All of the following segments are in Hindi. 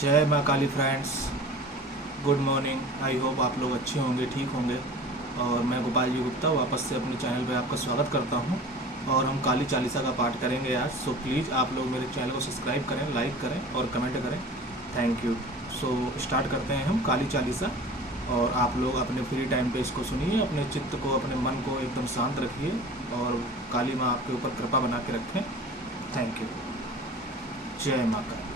जय माँ Kali friends. Good morning. I hope आप लोग अच्छे होंगे, ठीक होंगे। और मैं गोपाल जी गुप्ता वापस से अपने चैनल पे आपका स्वागत करता हूँ। और हम काली चालीसा का पाठ करेंगे आज। सो प्लीज़ आप लोग मेरे चैनल को सब्सक्राइब करें, लाइक करें और कमेंट करें। Thank you. सो स्टार्ट करते हैं हम काली चालीसा। और आप लोग अपने फ्री टाइम पे इसको सुनिए, अपने चित्त को, अपने मन को एकदम शांत रखिए और काली माँ आपके ऊपर कृपा बना के रखें। Thank you. जय माँ काली।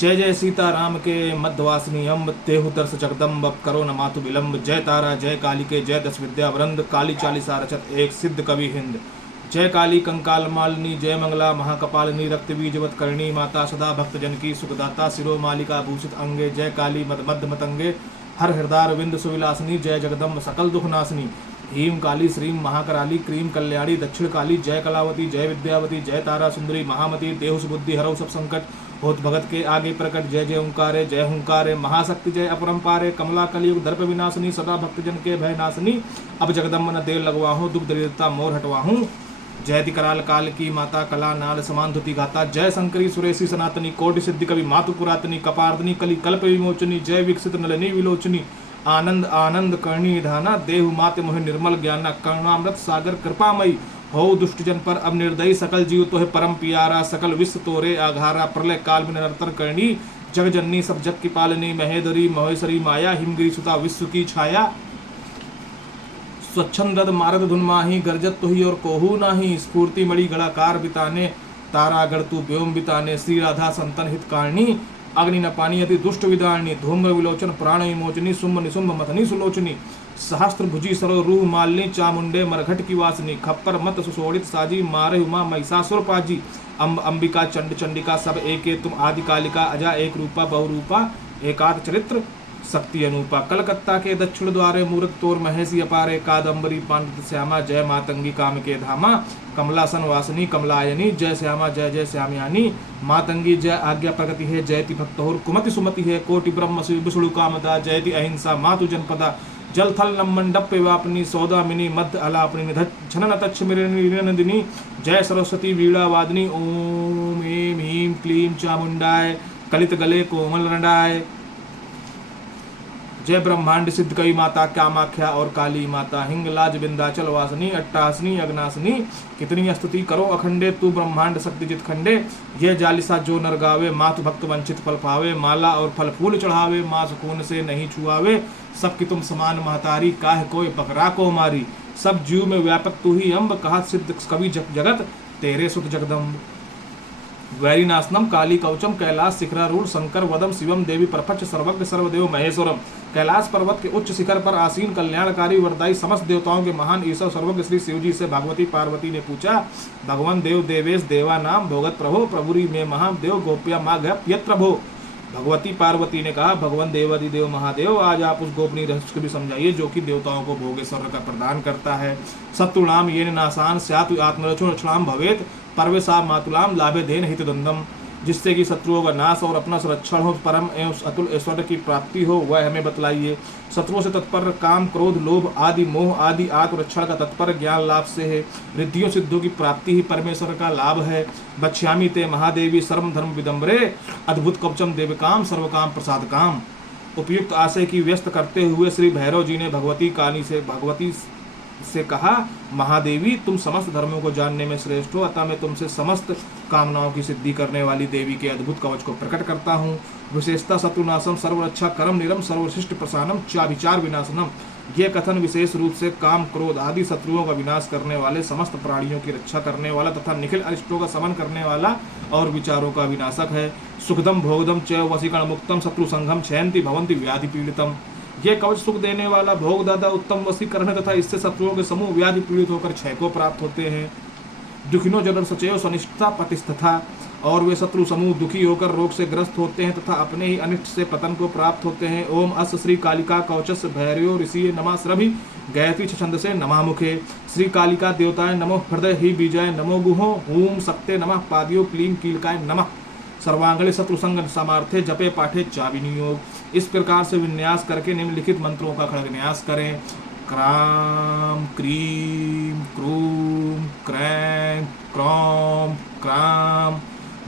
जय जय सीताराम के मध्यवासिनी अम्ब, तेहु दर्श जगदम्ब, अब करो न मातु विलम्ब। जय तारा जय काली के, जय दस विद्या वृंद, काली चालीसा रचत एक सिद्ध कवि हिंद। जय काली कंकाल मालिनी, जय मंगला महाकपालिनी, रक्त बीजवत करणी माता, सदा भक्त जन की सुखदाता, शिरो मालिका भूषित अंगे। जय काली मद मध्य मतंगे, हर हृदय विंद सुविलासनी, जय जगदम्ब सकल दुख नाशनी। हीम काली श्रीम महाकराली, क्रीम कल्याणी दक्षिण काली, जय कलावती जय विद्यावती, जय तारा सुंदरी महामती, देहु सुबुद्धि हरौ सब संकट, होत भगत के आगे प्रकट। जय जय ओंकारे, जय हुंकारे महाशक्ति, जय अपरंपारे, कमला कलियुग दर्प विनाशनी, सदा भक्त जन के भय नाशनी। अब जगदम्ब न देर लगवाहूँ, दुख दरिद्रता मोर हटवाहूँ। जयति कराल काल की माता, कला नाल समान धुति गाता, जय शंकरी सुरेशी सनातनी, कोटि सिद्धि कवि मातु पुरातनी, कपार्दनी कलि कल्प विमोचनी, जय विकसित नलिनी विलोचनी, आनंद आनंद करणी निधाना, देहु माते मोहि निर्मल ज्ञाना, करुणामृत सागर कृपामयी, हो दुष्ट जन पर अब निर्दयी, सकल जीव तो है परम पियारा, सकल विश्व तोरे आघारा, प्रलय काल में निरंतर करणी, जग जननी सब जग की पालनी, महेदरी महेश्वरी माया, हिमगिरी सुता विश्व की छाया। स्वच्छंद मारद धुन माही, गर्जत तुही और कोहू नाही, स्फूर्ति मणि गणाकार बिताने, तारागढ़ तू व्योम बिताने, श्री राधा संतन हितकारिणी, अग्नि न पानी अति दुष्ट विदारणी, धूम्र विलोचन प्राण विमोचनी, सुम्भ निशुम्भ मथनी सुलोचनी, सहस्त्र भुजी सरो रूह मालिनी, चामुंडे मरघट की वासनी, खप्पर मत सुशोड़ित साजी, मारे उमा महिषासुर पाजी, अंबिका चंड चंडिका सब एके तुम, आदि कालिका अजा एक रूपा बहुरूपा, एकात चरित्र शक्ति अनूपा। कलकत्ता के दक्षिण द्वारे मूर्त तोर महेशी अपारे, कादम्बरी पांडित श्यामा, जय मातंगी काम के धामा, कमलासन वासनी कमलायनी, जय श्यामा जय जय श्यामयानी, मातंगी जय आज्ञा प्रगति है, जयति भक्तोर कुमति सुमति है, कोटि ब्रह्म विष्णु कामदा, जयति अहिंसा मातु जनपदा, जल थल मंडप वापनी, सौदामिनी मध्य अलापनी, निधत छनन तच्छ नंदिनी, जय सरस्वती वीणा वादनी, ओम ऐं ह्रीं क्लीं चामुंडाय, कलित गले कोमल रंडाय। जय ब्रह्मांड सिद्ध कई माता, कामाख्या और काली माता, हिंगलाज विंध्याचल वासनी, अट्टासनी अग्नासनी, कितनी स्तुति करो अखंडे, तू ब्रह्मांड शक्ति जित खंडे। यह जालिसा जो नर गावे, मातु भक्त वंचित फल पावे, माला और फल फूल चढ़ावे, माँ सुकून से नहीं छुआवे, सबकी तुम समान महतारी, काहे कोई पकड़ा को मारी, सब जीव में व्यापक तू ही अम्ब, कहा सिद्ध कवि जगत तेरे सुत जगदम्ब। वैरीनाशनम काली कवचम, कैलाश शिखरारूढ़ शंकर वदम, शिवम देवी प्रपंच सर्वज्ञ सर्वदेव महेश्वरम। कैलाश पर्वत के उच्च शिखर पर आसीन कल्याणकारी वरदायी समस्त देवताओं के महान ईश्वर सर्वज्ञ श्री शिवजी से भगवती पार्वती ने पूछा, भगवान देव देवेश देवा नाम, भोगत प्रभो प्रभुरी में महादेव, गोप्या माँ गयत प्रभो। भगवती पार्वती ने कहा, भगवान देवादिदेव महादेव, आज आप उस गोपनीय रहस्य को भी समझाइए जो कि देवताओं को भोगेश्वर का प्रदान करता है। शत्रुणाम येन नाशान स्यातु आत्मरक्षण रक्षणाम भवेत, परवेशा मातुलाम लाभे धेन हितदंदम, जिससे कि शत्रुओं का नाश और अपना संरक्षण हो, परम एवं अतुल ऐश्वर्य की प्राप्ति हो, वह हमें बतलाइए। शत्रुओं से तत्पर काम क्रोध लोभ आदि मोह आदि आत्मरक्षण का तत्पर ज्ञान लाभ से है। रिद्धियों सिद्धों की प्राप्ति ही परमेश्वर का लाभ है। बक्ष्यामी ते महादेवी सर्व धर्म विदम्बरे, अद्भुत कवचम देवकाम सर्वकाम प्रसाद काम। उपयुक्त आशय की व्यस्त करते हुए श्री भैरव जी ने भगवती से कहा, महादेवी तुम समस्त धर्मों को जानने में श्रेष्ठ हो, अतः मैं तुमसे समस्त कामनाओं की सिद्धि करने वाली देवी के अद्भुत कवच को प्रकट करता हूँ। विशेषता शत्रुनाशम सर्वरक्षा करम निरम सर्वशिष्ट प्रसानम चाभिचार विनाशनम। यह कथन विशेष रूप से काम क्रोध आदि शत्रुओं का विनाश करने वाले, समस्त प्राणियों की रक्षा करने वाला तथा निखिल अरिष्टों का समन करने वाला और विचारों का विनाशक है। सुखदम भोगदम च वशीकरण मुक्तम, शत्रु संघम क्षयंति भवंति व्याधि पीड़ितम। यह कवच सुख देने वाला, भोगदाता, उत्तम वशीकरण तथा इससे शत्रुओं के समूह व्याधि पीड़ित होकर क्षय को प्राप्त होते हैं। दुखिनो जनर सचेव स्वनिष्ठता प्रतिष्ठता, और वे शत्रु समूह दुखी होकर रोग से ग्रस्त होते हैं तथा अपने ही अनिष्ट से पतन को प्राप्त होते हैं। ओम अस श्री कालिका कवचस भैरयो ऋषि नमः श्रभि, गायत्री छंद से नमः मुखे। श्री कालिका देवताय नमो हृदय ही बीजाय नमो गुहो, ओम शक्ते नमः पादियो क्लीं कीलकाय नमः। सर्वांगले शत्रुसंग सामार्थ्य जपे पाठे चाविनियोग। इस प्रकार से विन्यास करके निम्नलिखित मंत्रों का खड़गन्यास करें। क्राम क्रीम क्रूम क्रैं क्रौम क्राम।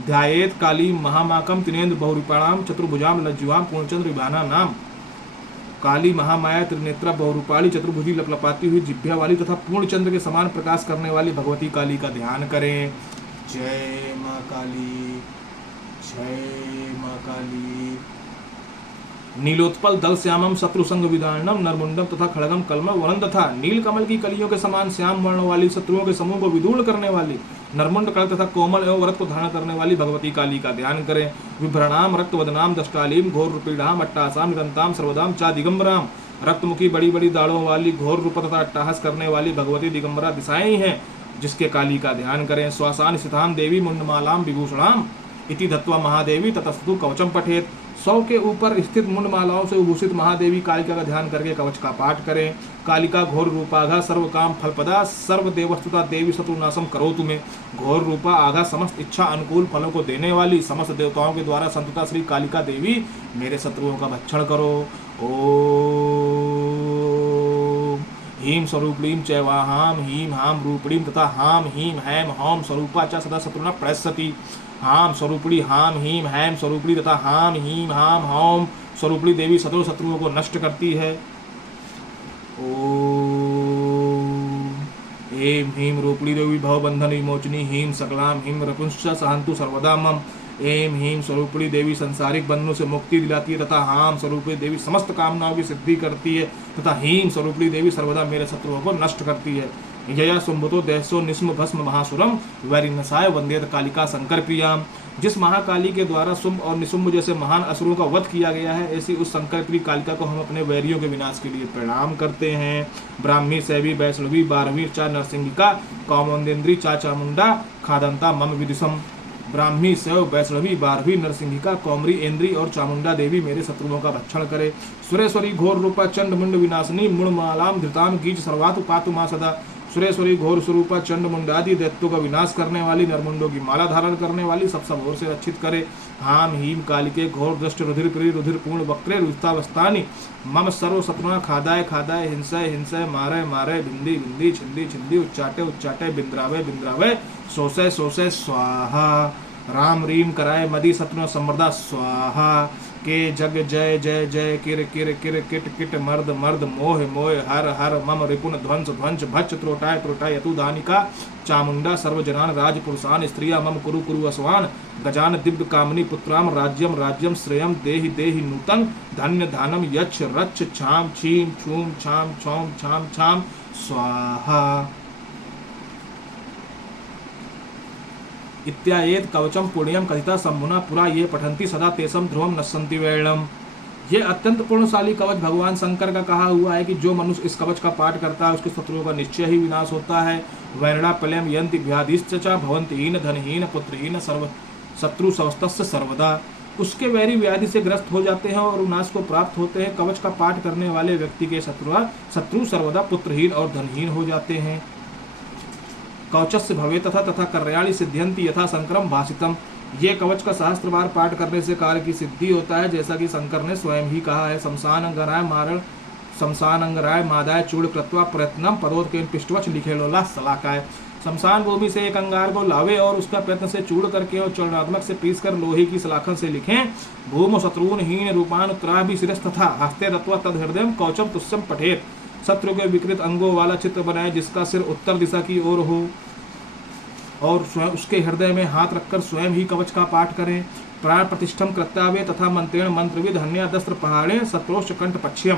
ध्यायेत काली महामाकम तिनेन्द्र बहुरूपाणाम चतुर्भुजाम लज्जुवाम पूर्णचंद्र विभाना नाम। काली महामाया त्रिनेत्रा बहुरूपाली चतुर्भुजी लपलपाती हुई जिभ्या वाली तथा पूर्णचंद्र के समान प्रकाश करने वाली भगवती काली का ध्यान करें। जय माँ काली, जय माँ काली। नीलोत्पल दल श्यामम शत्रु संग विदारणम नरमुंडम तथा खड़गम कलम वरन तथा नील कमल की कलियों के समान श्याम वर्ण वाली शत्रुओं के समूह को विदूर्ण करने वाली नरमुंड कड़क तथा कोमल एवं व्रत को धारण करने वाली भगवती काली का ध्यान करें। विभ्रणाम रक्तवदनाम दष्टालीम घोर रूपीडाम अट्टासाम निरंताम सर्वदाम चा दिगंबराम। रक्तमुखी बड़ी बड़ी दाढ़ों वाली घोर रूप तथा अट्टाहस करने वाली भगवती दिगंबरा दिशाएं हैं जिसके काली का ध्यान करें। श्वासान स्थिताम देवी मुंडमालाम विभूषणाम इति धत्वा महादेवी ततस्तु कवचम पठेत। 100 के ऊपर स्थित मुंडमालाओं से विभूषित महादेवी कालिका का ध्यान करके कवच का पाठ करें। कालिका घोर रूपाघा सर्व काम फलपदा सर्व देवस्तुता देवी शत्रुनाशम करो तुम्हें। घोर रूपा आघा समस्त इच्छा अनुकूल फलों को देने वाली समस्त देवताओं के द्वारा संतुता श्री कालिका देवी मेरे शत्रुओं का भक्षण करो। ओम हीम स्वरूपीम चैवाहाम हीम हाम रूपणीम तथा हाम हीम हैम हौम स्वरूपा च सदा शत्रुना प्रयस्सति। हाम स्वरूपड़ी हाम हीम हैम स्वरूपड़ी तथा हाम हीम हाम हौम स्वरूपड़ी देवी शत्रुओं को नष्ट करती है। ओम एम हीम रूपड़ी देवी भवबंधन विमोचनी हीम सकलाम हीम रपुंश्च सहंतु सर्वदा मम। एम हीम स्वरूपड़ी देवी संसारिक बंधनों से मुक्ति दिलाती है तथा हाम स्वरूपड़ी देवी समस्त कामनाओं की सिद्धि करती है तथा हीम स्वरूपड़ी देवी सर्वदा मेरे शत्रुओं को नष्ट करती है। जया सुम्भतो देशो निस्म भस्म महासुरम वैरिनसाय वंदेत कालिका शंकर प्रियाम। जिस महाकाली के द्वारा शुंभ और निशुंभ जैसे महान असुरों का वध किया गया है ऐसी उस शंकर प्रिय कालिका को हम अपने वैरियों के विनाश के लिए प्रणाम करते हैं। ब्राह्मी सैवी वैष्णवी बारहवीं चा नरसिंहिका कौमोदेंद्री चा चामुंडा खादंता मम विदिशम। ब्राह्मी सैव वैष्णवी बारहवीं नरसिंहिका कौमरी इंद्री और चामुंडा देवी मेरे शत्रुओं का भक्षण करे। सुरेश्वरी घोर रूपा चंड मुंड विनाशिनी मुणमालाम धृताम गीच सर्वातु पातु मा सदा। सुरेश्वरी घोर स्वरूपा चंड मुंडादि दैत्यों का विनाश करने वाली नरमुंडों की माला धारण करने वाली सब ओर से रक्षित करे। हाम हीम कालिके घोर दृष्ट रुधिर प्रिय रुधिर पूर्ण वक्रे रुस्तावस्थानी मम सर्व सपना खादाय खादाय हिंसय हिंसय मारे मारे भिंदी भिंदी छिंदी छिंदी उच्चाटे उच्चाटे बिंद्रावे बिंद्रावे सोसे सोसे स्वाहा। राम रीम कराय मदी सत्नो समृदा स्वाहा। के जग जय जय जय किर किर किर किट किट मर्द मर्द मोह मोह हर हर मम रिपुन ध्वंस ध्वंस भच त्रोटाय त्रोटाय यतु दानिका चामुंडा सर्वजनान राजपुरुषान स्त्रिया मम कुरु कुरु असवान। गजान दिव्य कामनी पुत्राम राज्यम राज्यम श्रेयम देहि देहि नूतन धन्य धानम यच्छ रच्छ छाम छीम छूम छाम छौम छाम छाम स्वाहा। इत्याएत कवचम पुण्यम कथिता सम्मुना पुरा ये पठंती सदा तेसम ध्रुवम नश्यन्ति वैरणम। ये अत्यंत पुण्यशाली कवच भगवान शंकर का कहा हुआ है कि जो मनुष्य इस कवच का पाठ करता है उसके शत्रुओं का निश्चय ही विनाश होता है। वैरणा प्रलयम यंति व्याधिश्च भवंतहीन धनहीन पुत्रहीन सर्व शत्रु सवस्तस्य सर्वदा। उसके वैरी व्याधि से ग्रस्त हो जाते हैं और विनाश को प्राप्त होते हैं। कवच का पाठ करने वाले व्यक्ति के शत्रु सर्वदा पुत्रहीन और धनहीन हो जाते हैं। कवचस्य भवे तथा तथा कर्याणि सिद्ध्यन्ति यथा शंकरम भाषितम। ये कवच का सहस्त्र बार पाठ करने से कार्य की सिद्धि होता है जैसा कि शंकर ने स्वयं ही कहा है। शमशान अंगराय मादाय चूड़ कृत्वा प्रयत्नम पदोत्केन पिष्टवच लिखे लोला सलाकाय। शमशान भूमि से एक अंगार को लावे और उसका प्रयत्न से चूड़ करके और चूर्णात्मक से पीस कर लोहे की सलाखन से लिखें। भूम शत्रुन हीन रूपान त्राभि शिरस तथा हस्ते रत्वा तद हृदय कवचम तुष्यम पठेत। शत्रु के विकृत अंगों वाला चित्र बनाए जिसका सिर उत्तर दिशा की ओर हो और स्वयं उसके हृदय में हाथ रखकर स्वयं ही कवच का पाठ करें। प्राण प्रतिष्ठम कर्तव्य तथा मंत्रेण मंत्रविद हन्या दस्त्र पहाड़े शत्रुष कंठ पश्यम।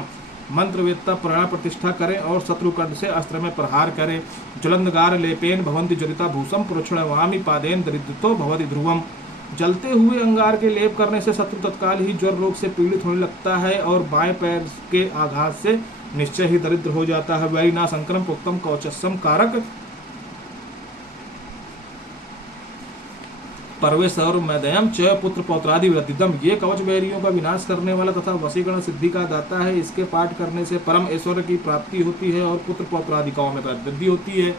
मंत्रवेत्ता प्राण प्रतिष्ठा करें और शत्रुकंठ से अस्त्र में प्रहार करें। ज्वलंधगार लेपेन भवंति ज्वलिता भूषम पुरुषणवामी पादेन दरिद्रतो भवति ध्रुवम। जलते हुए अंगार के लेप करने से शत्रु तत्काल ही ज्वर रोग से पीड़ित होने लगता है और बाएं पैर के आघात से निश्चय ही दरिद्र हो जाता है। वैरिना संक्रम पुक्तम कवचस्सम कारक परवेश और मैदयम च पुत्र पौत्रादि वृद्धिदम। ये कवच वैरियों का विनाश करने वाला तथा वशीकरण सिद्धि का दाता है। इसके पाठ करने से परम ऐश्वर्य की प्राप्ति होती है और पुत्र पौत्रादिकाओं में वृद्धि होती है।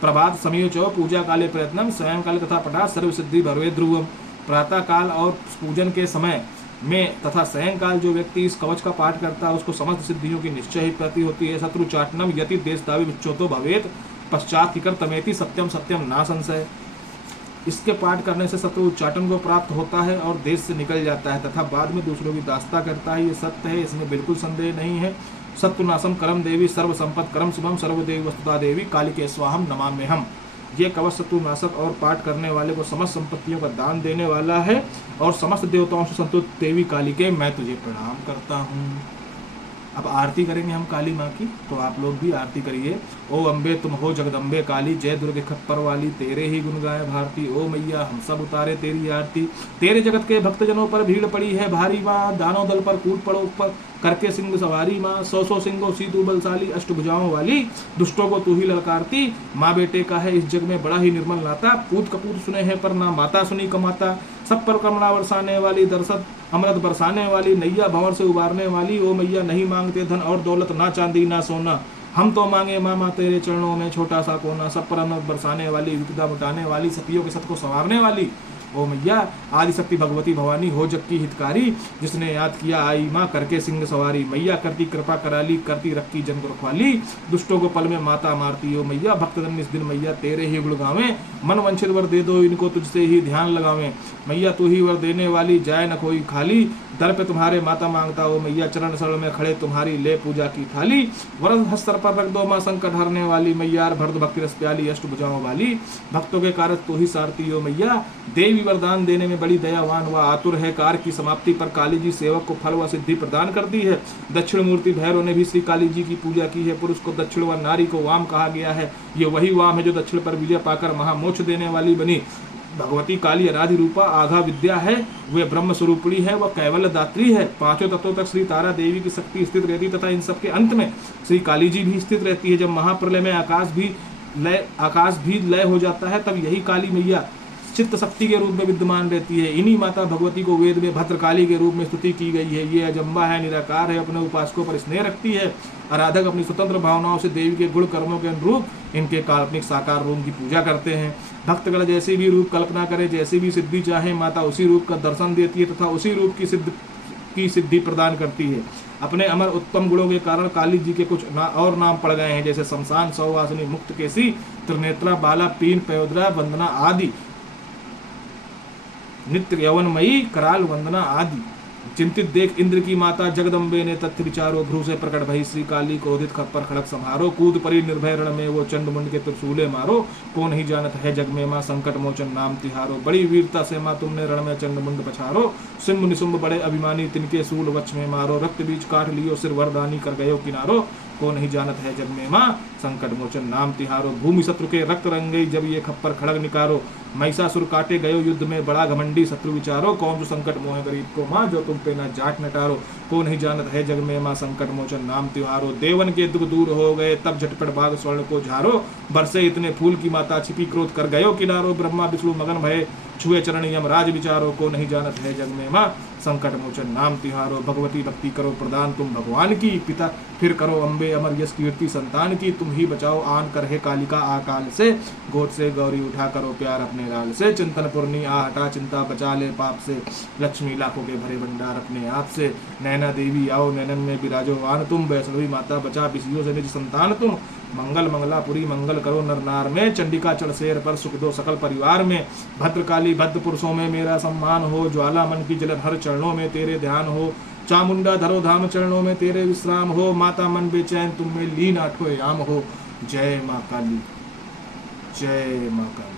प्रभात समय चौ पूजा काले प्रयत्नम स्वयं काले तथा पटा सर्व सिद्धि भरवे ध्रुवम। प्रातः काल और पूजन के समय में तथा सायंकाल जो व्यक्ति इस कवच का पाठ करता है उसको समस्त सिद्धियों की निश्चय ही प्राप्ति होती है। शत्रु चाटनम यति देशदावी विच्योतो भवेत पश्चात किकर तमेति सत्यम सत्यम ना संशय। इसके पाठ करने से शत्रु उच्चाटन को प्राप्त होता है और देश से निकल जाता है तथा बाद में दूसरों की दास्ता करता है। ये सत्य है, इसमें बिल्कुल संदेह नहीं है। सत्वनाशम करम देवी सर्व संपत करम शुभम सर्वदेवी वस्तुता देवी काली के स्वाहम नमाम्यहम। ये कवच शत्रुनाशक और पाठ करने वाले को समस्त संपत्तियों का दान देने वाला है और समस्त देवताओं से संतुष्ट देवी काली के मैं तुझे प्रणाम करता हूँ। अब आरती करेंगे हम काली माँ की, तो आप लोग भी आरती करिए। ओ अम्बे तुम हो जगदम्बे काली, जय दुर्गे खप्पर वाली, तेरे ही गुण गाए भारती। ओ मैया हम सब उतारे तेरी आरती, तेरे जगत के भक्तजनों पर भीड़ पड़ी है भारी माँ। दानों दल पर कूद पड़ो ऊपर करके सिंह सवारी माँ। सौ सिंगों सी तू बलशाली, अष्टभुजाओं वाली, दुष्टों को तू ही ललकारती। माँ बेटे का है इस जग में बड़ा ही निर्मल नाता, पूत कपूत सुने हैं पर ना माता सुनी कमाता। सब पर करुणा बरसाने वाली, दरसत अमृत बरसाने वाली, नैया भंवर से उबारने वाली। ओ मैया नहीं मांगते धन और दौलत, ना चांदी ना सोना, हम तो मांगे मामा तेरे चरणों में छोटा सा कोना। सब पर अमृत बरसाने वाली, विपदा मिटाने वाली, सतियों के सत को संवारने वाली। ओ मैया आदिशक्ति भगवती भवानी हो जग की हितकारी, जिसने याद किया आई माँ करके सिंह सवारी। मैया करती कृपा कराली, करती रखी जन को रखवाली, दुष्टों को पल में माता मारती। ओ मैया भक्तजन इस दिन मैया तेरे ही गुण गावें, मन वंचित वर दे दो इनको तुझसे ही ध्यान लगावें। मैया तू ही वर देने वाली, जाए न कोई खाली, दर पे तुम्हारे माता मांगता। ओ मैया चरण शरण में खड़े तुम्हारी ले पूजा की थाली। वरद हस्तर पर रख दो माँ संकट हरने वाली, मैया भरत भक्ति रस प्याली, अष्टभुजाओं वाली, भक्तों के कारज तू ही सारती। ओ मैया देवी वरदान देने में बड़ी दयावान व आतुर है, कार्य की समाप्ति पर काली जी सेवक को फल व सिद्धि प्रदान करती है। दक्षिण मूर्ति भैरव ने भी श्री काली जी की पूजा की है। पुरुष को दक्षिण व नारी को वाम कहा गया है। ये वही वाम है जो दक्षिण पर विजय पाकर महामोक्ष देने वाली बनी। भगवती काली अनादि रूपा आघा विद्या है, वे ब्रह्म स्वरूपिणी है, वह कैवल्य दात्री है। पांचों तत्वों तक श्री तारा देवी की शक्ति स्थित रहती तथा इन सबके अंत में श्री काली जी भी स्थित रहती है। जब महाप्रलय में आकाश भी लय हो जाता है तब यही काली मैया चित्त शक्ति के रूप में विद्यमान रहती है। इन्हीं माता भगवती को वेद में भद्रकाली के रूप में स्तुति की गई है। ये अजम्बा है, निराकार है, अपने उपासकों पर स्नेह रखती है। आराधक अपनी स्वतंत्र भावनाओं से देवी के गुण कर्मों के अनुरूप इनके काल्पनिक साकार रूप की पूजा करते हैं। भक्तगण जैसे भी रूप कल्पना करे, जैसी भी सिद्धि चाहे, माता उसी रूप का दर्शन देती है तथा उसी रूप की सिद्धि प्रदान करती है। अपने अमर उत्तम गुणों के कारण काली जी के कुछ और नाम पड़ गए हैं, जैसे शमशान, सौवासिनी, मुक्त केसी, त्रिनेत्रा, बाला, पीन, पयोदरा, वंदना आदि, नित्य यवनमयी, कराल, वंदना आदि। चिंतित देख इंद्र की माता जगदम्बे ने तथ्य विचारो, भ्रू से प्रकट भई श्री काली, क्रोधित खप्पर खड़क संहारो। कूद परी निर्भय रण में वो चंड मुंड के त्रिशूले मारो, को नहीं जानत है जग में माँ संकट मोचन नाम तिहारो। बड़ी वीरता से माँ तुमने रण में चंड मुंड पछारो, सिंह निशुंभ बड़े अभिमानी तिनके सूल वक्ष में मारो। रक्त बीच काट लियो सिर वरदानी कर गयो किनारो, को नहीं जानत है जग में माँ संकट मोचन नाम तिहारो। भूमि शत्रु के रक्त रंग गई जब ये खप्पर खड़ग निकारो, महिषासुर काटे गयो युद्ध में बड़ा घमंडी शत्रु विचारो। कौन जो संकट मोह गरीब को माँ, जो तुम पे ना जाट नटारो, को नहीं जानत है जग में माँ संकट मोचन नाम तिहारो। देवन के दुख दूर हो गए तब झटपट भाग स्वर्ण को झारो, बरसे इतने फूल की माता छिपी क्रोध कर गयो किनारो। ब्रह्मा विष्णु मगन भय छुए चरण यमराज विचारो, को नहीं जानत है जग में माँ संकट मोचन नाम तिहारो। भगवती भक्ति करो प्रदान तुम भगवान की, पिता फिर करो अम्बे अमर यश कीर्ति संतान की। तुम ही बचाओ आन कर है कालिका आकाल से, गोद से गौरी उठा करो प्यार अपने लाल से। चिंतन पुरनी आ हटा चिंता बचा ले पाप से, लक्ष्मी लाखों के भरे भंडार अपने आप से। नैना देवी आओ नैनन में विराजो वान तुम, वैष्णवी माता बचा विषयों से निज संतान तुम। मंगल मंगलापुरी मंगल करो नर नार में, चंडिका चढ़ शेर पर सुख दो सकल परिवार में। भद्रकाली भद्र पुरुषों में मेरा सम्मान हो, ज्वाला मन की जलन हर चरणों में तेरे ध्यान हो। चामुंडा धरो धाम चरणों में तेरे विश्राम हो, माता मन बेचैन तुम में लीन आठो याम हो। जय माँ काली, जय माँ काली,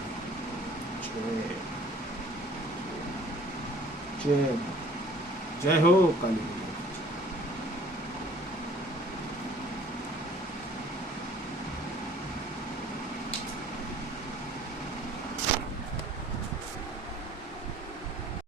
जय जय हो काली।